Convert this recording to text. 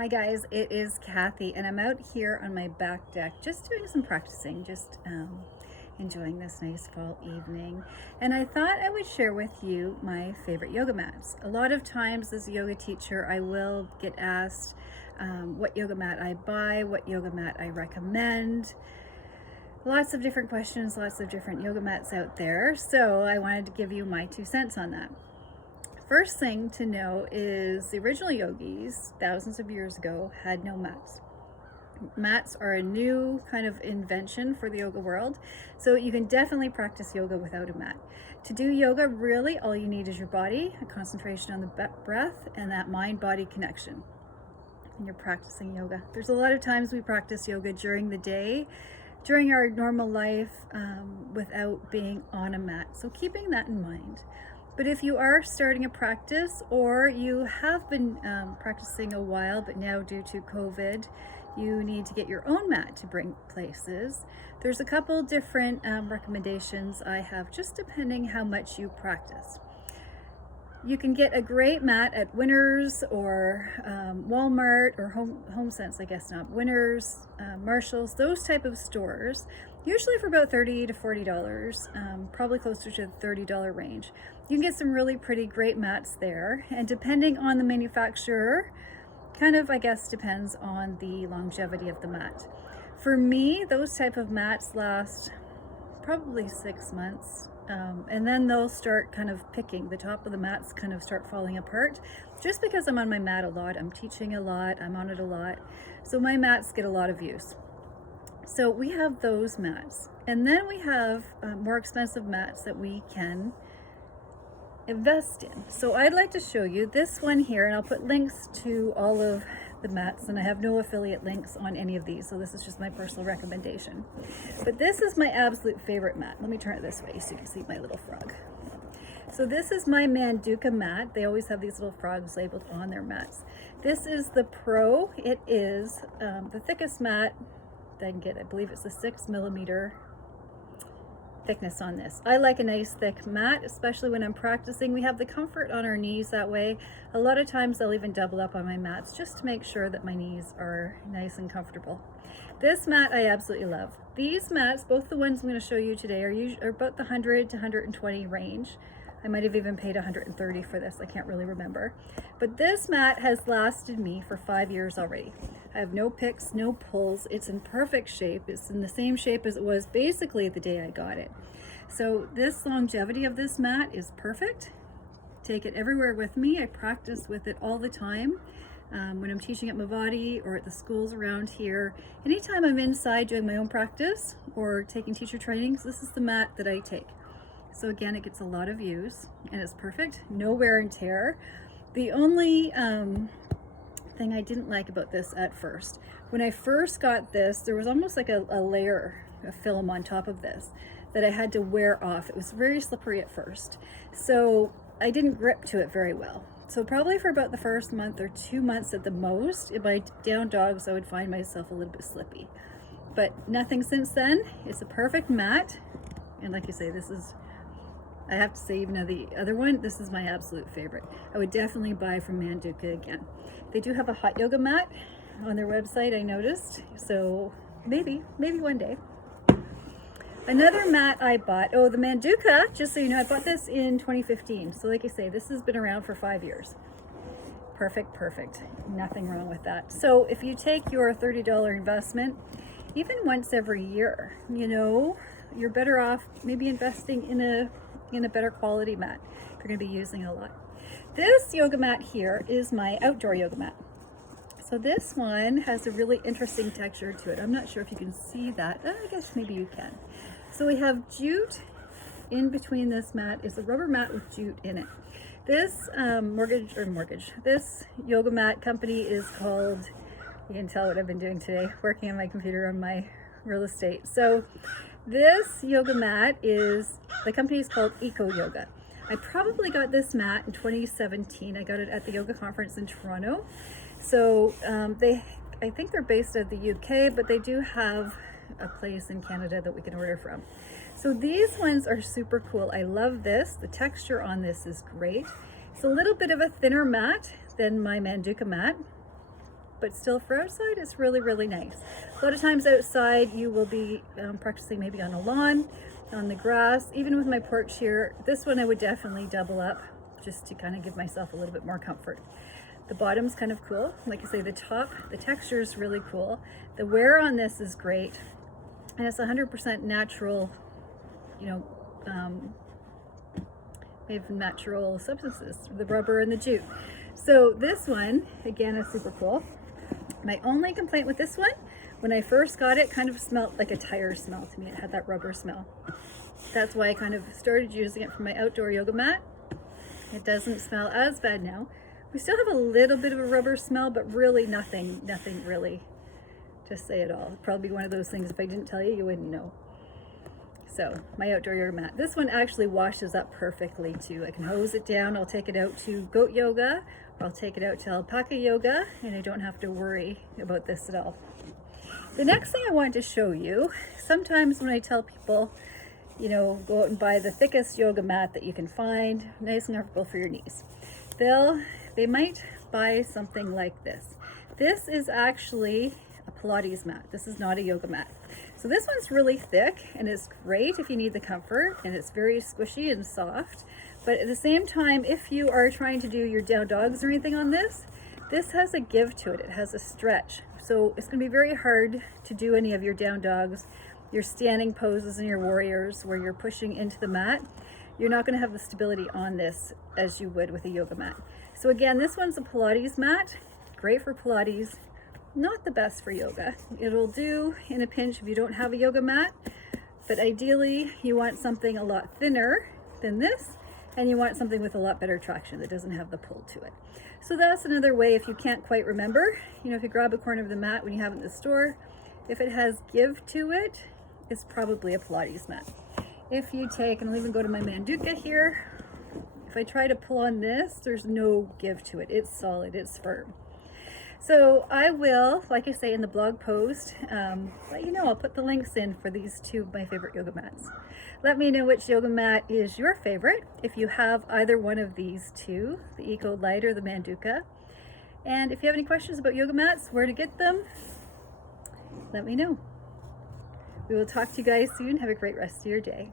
Hi guys, it is Kathy and I'm out here on my back deck just doing some practicing, just enjoying this nice fall evening. And I thought I would share with you my favorite yoga mats. A lot of times as a yoga teacher, I will get asked what yoga mat I buy, what yoga mat I recommend. Lots of different questions, lots of different yoga mats out there. So I wanted to give you my 2 cents on that. First thing to know is the original yogis, thousands of years ago, had no mats. Mats are a new kind of invention for the yoga world, so you can definitely practice yoga without a mat. To do yoga, really, all you need is your body, a concentration on the breath, and that mind-body connection when you're practicing yoga. There's a lot of times we practice yoga during the day, during our normal life, without being on a mat, so keeping that in mind. But if you are starting a practice or you have been practicing a while, but now due to COVID, you need to get your own mat to bring places, there's a couple different recommendations I have, just depending how much you practice. You can get a great mat at Winners or Walmart or HomeSense, I guess not. Winners, Marshalls, those type of stores, usually for about $30 to $40, probably closer to the $30 range. You can get some really pretty great mats there, and depending on the manufacturer, kind of, I guess, depends on the longevity of the mat. For me, those type of mats last probably 6 months. And then they'll start kind of picking. The top of the mats kind of start falling apart just because I'm on my mat a lot. I'm teaching a lot. I'm on it a lot. So my mats get a lot of use. So we have those mats. And then we have more expensive mats that we can invest in. So I'd like to show you this one here, and I'll put links to all of the mats, and I have no affiliate links on any of these, so this is just my personal recommendation. But this is my absolute favorite mat. Let me turn it this way so you can see my little frog. So this is my Manduka mat. They always have these little frogs labeled on their mats. This is the Pro. It is the thickest mat that I can get. I believe it's a 6mm thickness on this. I like a nice thick mat, especially when I'm practicing. We have the comfort on our knees that way. A lot of times I'll even double up on my mats just to make sure that my knees are nice and comfortable. This mat I absolutely love. These mats, both the ones I'm going to show you today, are about the 100 to 120 range. I might have even paid 130 for this. I can't really remember. But this mat has lasted me for 5 years already. I have no picks, no pulls. It's in perfect shape. It's in the same shape as it was basically the day I got it. So this longevity of this mat is perfect. Take it everywhere with me. I practice with it all the time. When I'm teaching at Mavati or at the schools around here. Anytime I'm inside doing my own practice or taking teacher trainings, this is the mat that I take. So again, it gets a lot of use and it's perfect, no wear and tear. The only thing I didn't like about this at first, when I first got this, there was almost like a layer of film on top of this that I had to wear off. It was very slippery at first. So I didn't grip to it very well. So probably for about the first month or 2 months at the most, in my down dogs, I would find myself a little bit slippy. But nothing since then. It's a perfect mat. And like you say, this is, I have to say, even though the other one, this is my absolute favorite. I would definitely buy from Manduka again. They do have a hot yoga mat on their website, I noticed. So maybe one day. Another mat I bought, the Manduka, just so you know, I bought this in 2015. So like I say, this has been around for 5 years. Perfect. Nothing wrong with that. So if you take your $30 investment, even once every year, you know, you're better off maybe investing in a better quality mat if you're going to be using it a lot. This yoga mat here is my outdoor yoga mat. So this one has a really interesting texture to it. I'm not sure if you can see that. I guess maybe you can. So we have jute in between. This mat is a rubber mat with jute in it. This this yoga mat company is called, you can tell what I've been doing today, working on my computer on my real estate. So this yoga mat the company is called Eco Yoga. I probably got this mat in 2017. I got it at the yoga conference in Toronto. So I think they're based at the UK, but they do have a place in Canada that we can order from. So these ones are super cool. I love this. The texture on this is great. It's a little bit of a thinner mat than my Manduka mat. but still for outside, it's really, really nice. A lot of times outside, you will be practicing maybe on a lawn, on the grass, even with my porch here. This one I would definitely double up just to kind of give myself a little bit more comfort. The bottom's kind of cool. Like I say, the top, the texture is really cool. The wear on this is great. And it's 100% natural, you know, made from natural substances, the rubber and the jute. So this one, again, is super cool. My only complaint with this one, when I first got it, kind of smelled like a tire smell to me. It had that rubber smell. That's why I kind of started using it for my outdoor yoga mat. It doesn't smell as bad now. We still have a little bit of a rubber smell, but really nothing really to say at all. It'd probably be one of those things, if I didn't tell you, you wouldn't know. So my outdoor yoga mat. This one actually washes up perfectly too. I can hose it down. I'll take it out to goat yoga, or I'll take it out to alpaca yoga, and I don't have to worry about this at all. The next thing I wanted to show you, sometimes when I tell people, you know, go out and buy the thickest yoga mat that you can find, nice and comfortable for your knees, they might buy something like this. This is actually a Pilates mat. This is not a yoga mat. So this one's really thick and it's great if you need the comfort, and it's very squishy and soft. But at the same time, if you are trying to do your down dogs or anything on this, this has a give to it. It has a stretch. So it's going to be very hard to do any of your down dogs, your standing poses and your warriors where you're pushing into the mat. You're not going to have the stability on this as you would with a yoga mat. So again, this one's a Pilates mat, great for Pilates, not the best for yoga. It'll do in a pinch if you don't have a yoga mat, but ideally you want something a lot thinner than this, and you want something with a lot better traction that doesn't have the pull to it. So that's another way, if you can't quite remember, you know, if you grab a corner of the mat when you have it in the store, if it has give to it, it's probably a Pilates mat. If you take, and I'll even go to my Manduka here, if I try to pull on this, there's no give to it. It's solid, it's firm. So I will, like I say in the blog post, let you know, I'll put the links in for these two of my favorite yoga mats. Let me know which yoga mat is your favorite, if you have either one of these two, the Eco Light or the Manduka. And if you have any questions about yoga mats, where to get them, let me know. We will talk to you guys soon. Have a great rest of your day.